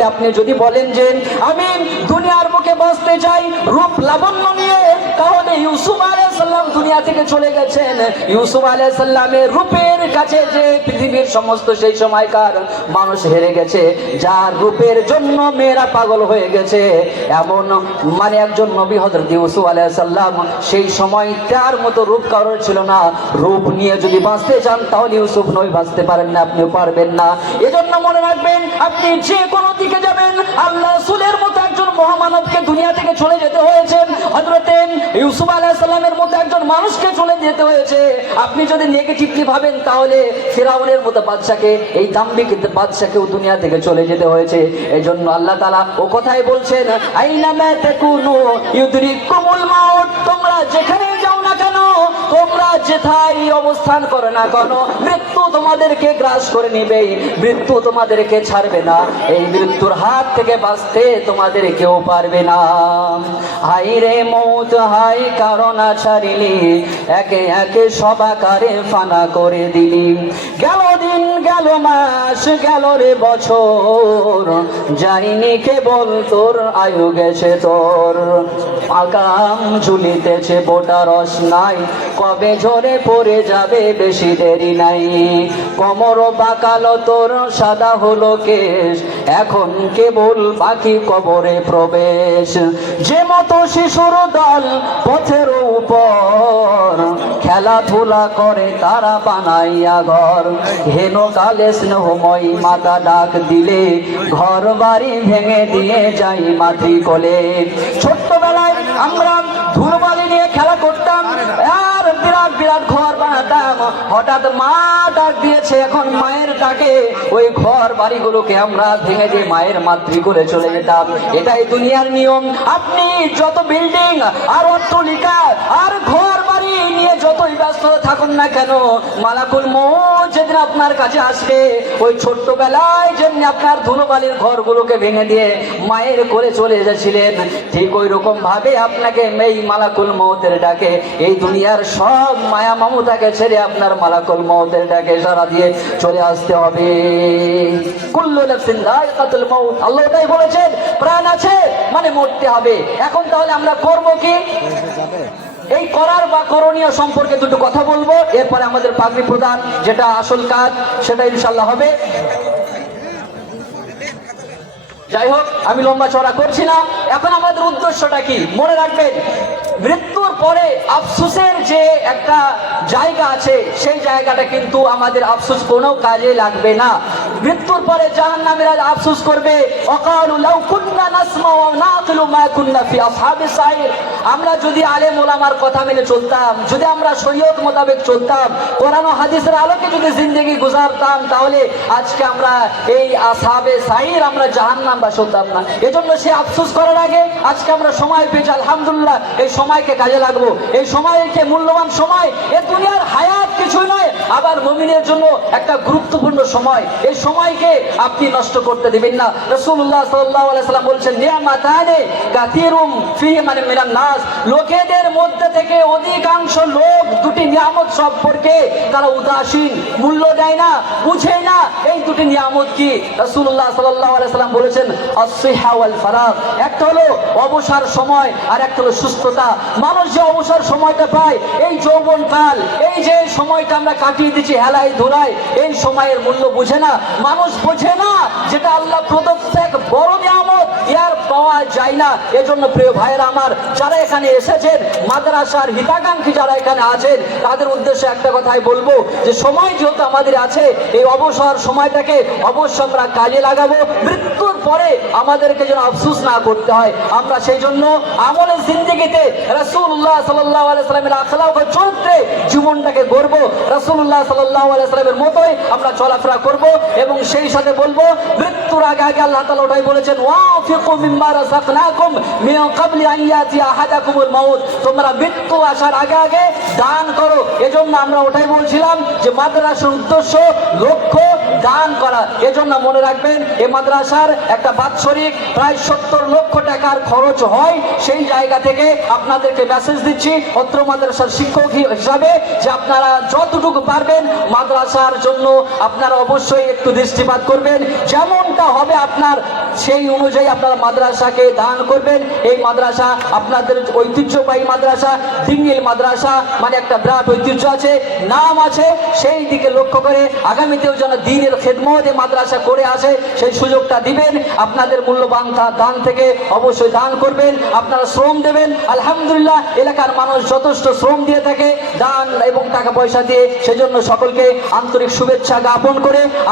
আপনি যদি বলেন যে আমি দুনিয়ার মুখে বসতে চাই রূপ লাবণ্য নিয়ে তাহলে ইউসুফ আলাইসাল্লাম দুনিয়া থেকে চলে গেছেন। ইউসুফ আলাইসাল্লামের রূপের কাছে যে পৃথিবীর সমস্ত সেই সময়কার মানুষ হেরে গেছে, যার রূপের জন্য মেয়েরা পাগল হয়ে গেছে। এমন মানে একজন নবী হজরত ইউসুফ আলাইসাল্লাম সেই সময় তার মতো রূপ কারোর ছিল না। রূপ নিয়ে যদি বাঁচতে চান, তাহলে ইউসুফ নই বাঁচতে পারেন না, আপনিও পারবেন না। এজন্য মনে রাখবেন, আপনি যে কোনো দিকে যাবেন, আল্লাহ সুলের মতো একজন মহামানবকে দুনিয়া থেকে চলে যেতে হয়েছে। ইউসুফ আলাহিসাল্লামের মতো একজন মানুষকে চলে যেতে হয়েছে। আপনি যদি নেগেটিভলি ভাবেন, তাহলে ফেরাউনের মতো বাদশাকে, এই দাম্বিক বাদশাকেও দুনিয়া থেকে চলে যেতে হয়েছে। এই জন্য আল্লাহ তালা ও কথাই বলছেন তোমরা যেখানে যাও না কেন, তোমরা যেথায় অবস্থান করে না কেন? মৃত্যু তোমাদেরকে গ্রাস করে নিবেই। মৃত্যু তোমাদেরকে ছাড়বে না। এই মৃত্যুর হাত থেকে বাঁচতে তোমাদের কেউ পারবে না। হাই রে মৌত হাই কারণ ছাড়িলি। একে একে সবাকারে ফানা করে দিলি। গেল দিন গেল মাস গেল রে বছর। যাইনি কেবল তোর আয়ু গেছে তোর। আগাম ঝুলিতেছে বোটা রস নাই। কবে ঝরে পড়ে যাবে বেশি দেরি নাই। কমর বাকালো তোর, সাদা হলো কেশ। এখন কেবল বাকি কবরে প্রবেশ। যে মতো শিশুর দল পথের উপর। খেলাধুলা করে তারা বানাইয়া ঘর। হেন কালে স্নেহময়ী মাতা ডাক দিলে ঘর বাড়ি ভেঙে দিয়ে যাই মাতৃ কোলে। ছোট্টবেলায় আমরা ধুরবালি নিয়ে খেলা করতাম, আর বিরাট বিরাট ঘর বানাতাম। হঠাৎ মা ডাক দিয়েছে, এখন মায়ের ডাকে। ওই ঘর বাড়িগুলোকে আমরা ভেঙে দিয়ে মায়ের মাতৃ করে চলে যেতাম। এটাই দুনিয়ার নিয়ম। আপনি যত বিল্ডিং আর অট্টলিকা, আর ঘর নিয়ে যতই ব্যস্ত থাকুন না কেন, মালাকুল মৌত যেদিন আপনার কাছে আসবে, ওই ছোট্টবেলায় যেমনি আপনার ধুলোবালির ঘরগুলোকে ভেঙে দিয়ে মায়ের করে চলে এসেছিলেন, ঠিক ওই রকম ভাবে আপনাকে এই মালাকুল মৌতের ডাকে, এই দুনিয়ার সব মায়া মমতাকে ছেড়ে আপনার মালাকুল মৌতের ডাকে সারা দিয়ে চলে আসতে হবে। কুল্লু আল্লাহ তাই বলেছেন, প্রাণ আছে মানে মরতে হবে। এখন তাহলে আমরা করব কি? এই করার বা করণীয় সম্পর্কে দুটো কথা বলব। এরপরে আমাদের পাগড়ি প্রদান যেটা আসল কাজ, সেটা ইনশাল্লাহ হবে। যাই হোক, আমি লম্বা চড়া করছি না। এখন আমাদের উদ্দেশ্যটা কি? মনে রাখবেন, মৃত্যুর পরে আফসোসের যে একটা জায়গা আছে, সেই জায়গাটা কিন্তু আমাদের আফসোস কোনো কাজে লাগবে না। মৃত্যুর পরে জাহান নামের আজ আফসোস করবে অকালু লাউ কুন্না নাসমা ওয়া নাকিলু মা কুন্না আমরা যদি আলেম ওলামার কথা মেনে চলতাম, যদি আমরা শরীয়ত মোতাবেক চলতাম, কোরআন ও হাদিসের আলোকে যদি জিন্দগি গুজারতাম, তাহলে আজকে আমরা এই আসাবে সাইর আমরা জাহান্নাম বা শুনতাম না। এজন্য সে আফসোস করার আগে আজকে আমরা সময় পেয়েছি, আলহামদুলিল্লাহ, এই সময়কে কাজে লাগবো এই সময়কে মূল্যবান সময়, এ দুনিয়ার হায়াত কিছুই নয় আবার মমিনের জন্য একটা গুরুত্বপূর্ণ সময়। এই সময়কে আপনি নষ্ট করতে দিবেন না। রসুল্লাহ সাল্লাম বলছেন, নিয়ামাতানে কাতিরুম ফি মানে মিনান নাস। লোকেদের মধ্যে থেকে অধিকাংশ লোক দুটি নিয়ামত সম্পর্কে তারা উদাসীন, মূল্য দেয় না, বুঝে না। এই দুটি নিয়ামত কি? রসুল্লাহ সাল্লাহ সাল্লাম বলেছেন ওয়াল ফারাগ একটা হলো অবসর সময়, আর একটা হলো সুস্থতা। মানুষ যে অবসর সময়টা পায়, এই যৌবন কাল এই যে সময়টা আমরা কাটিয়ে দিচ্ছি হেলায় ধুলায়, এই সময়ের মূল্য বুঝে না। মানুষ বোঝে না যেটা আল্লাহ প্রদত্ত এক বড় নিয়ামত, ইয়ার পাওয়া যায় না। এজন্য প্রিয় ভাইয়েরা আমার, যারা এখানে এসেছেন, মাদ্রাসার হিতাকাঙ্ক্ষী যারা এখানে আছেন, তাদের উদ্দেশ্যে একটা কথাই বলব, যে সময় যেহেতু আমাদের আছে, এই অবসর সময়টাকে অবশ্য আমরা কাজে লাগাবো। পরে আমাদেরকে যেন আফসুস না করতে হয়। আমরা সেই জন্য আমলের জিন্দিগিতে আলাইহি সাল্লামের আখলাক ও চরিত্রে জীবনটাকে গড়ব। আলাইহি সাল্লামের মতোই আমরা চলাফেরা করব এবং সেই সাথে বলব, মৃত্যুর আগে আগে আল্লাহ তাআলা ওটাই বলেছেন তোমরা মৃত্যু আসার আগে আগে দান করো। এজন্য আমরা ওটাই বলছিলাম যে, মাদ্রাসার উদ্দেশ্য, লক্ষ্য দান করা। এজন্য মনে রাখবেন, এ মাদ্রাসার একটা বাৎসরিক প্রায় সত্তর লক্ষ টাকার খরচ হয়। সেই জায়গা থেকে আপনাদেরকে মেসেজ দিচ্ছি, অত্র মাদ্রাসার শিক্ষক হিসাবে, যে আপনারা যতটুকু পারবেন মাদ্রাসার জন্য আপনারা অবশ্যই একটু দৃষ্টিপাত করবেন। যেমনটা হবে আপনার, সেই অনুযায়ী আপনারা মাদ্রাসাকে দান করবেন। এই মাদ্রাসা আপনাদের ঐতিহ্যবাহী মাদ্রাসা, ডিঙ্গিল মাদ্রাসা মানে একটা বিরাট ঐতিহ্য আছে, নাম আছে। সেই দিকে লক্ষ্য করে আগামীতেও যেন দিনের খেদমত এই মাদ্রাসা করে আসে, সেই সুযোগটা দিবেন। আপনাদের মূল্যবান দান থেকে অবশ্যই দান করবেন। আপনারা শ্রম দেবেন। আলহামদুলিল্লাহ, এলাকার মানুষ যথেষ্ট শ্রম দিয়ে থাকে, দান এবং টাকা পয়সা দিয়ে। সেজন্য সকলকে আন্তরিক শুভেচ্ছা জ্ঞাপন করে